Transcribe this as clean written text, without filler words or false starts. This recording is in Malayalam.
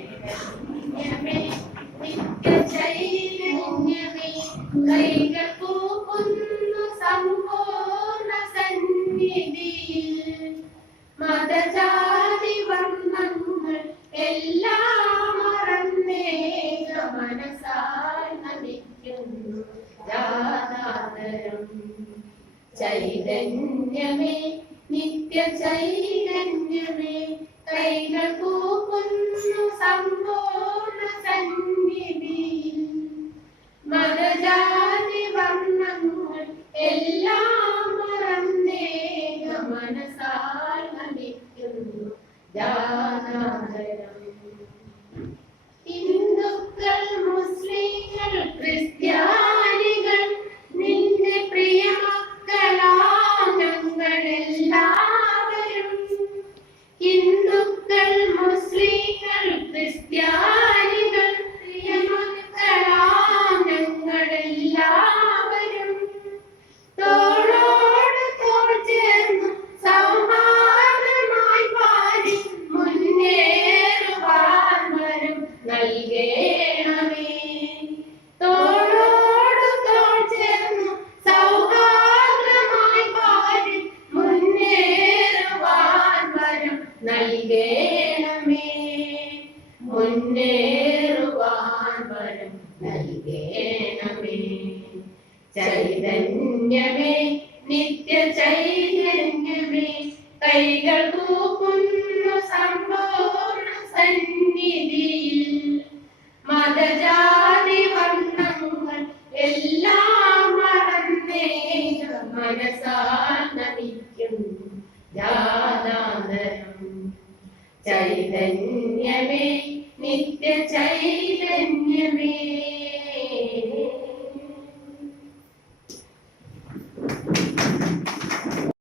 ചൈതന്യമേ നിത്യ ചൈതന്യമേ കൈകൾ കൂപ്പുന്നു സമ്പൂർണ്ണ സന്നിധിയിൽ മതജാതി വർണ്ണങ്ങൾ എല്ലാം മറന്നേക മനസ്സാൽ നമിക്കുന്നു ജാതാതരം ചൈതന്യമേ നിത്യ ചൈതന്യമേ കൈകൾ കൂപ്പുന്നു സമ്പൂർണ്ണ സന്നിധിയിൽ മതജാതി വർണ്ണങ്ങൾ എല്ലാം മറന്നേക മനസ്സാൽ നമിക്കുന്നു ജാതാതരം ഹിന്ദുക്കൾ മുസ്ലിങ്ങൾ ക്രിസ്ത്യാനികൾ നിന്റെ പ്രിയ മക്കളാങ്ങളെല്ലാവരും ഹിന്ദുക്കൾ മുസ്ലിങ്ങൾ ക്രിസ്ത്യാനികൾ പ്രിയ മക്കളാങ്ങളെല്ലാവരും തോളോട് തോൾ ചേർന്ന് സൗഹാർദ്ദമായി പാടി മുന്നേറുവാൻ വരം നൽകണമേ തോളോട് തോൾ ചേർന്ന് സൗഹാർദ്ദമായി പാടി മുന്നേറുവാൻ വരം നൽകണമേ മുന്നേറുവാൻ വരം നൽകണമേ ചൈതന്യമേ നിത്യ ചൈതന്യമേ കൈകൾ കൂപ്പുന്നു സമ്പൂർണ്ണ സന്നിധിയിൽ മതജാതി വർണ്ണങ്ങൾ എല്ലാം മറന്നേക മനസ്സാൽ നമിക്കുന്നു ജാതാതരം ചൈതന്യമേ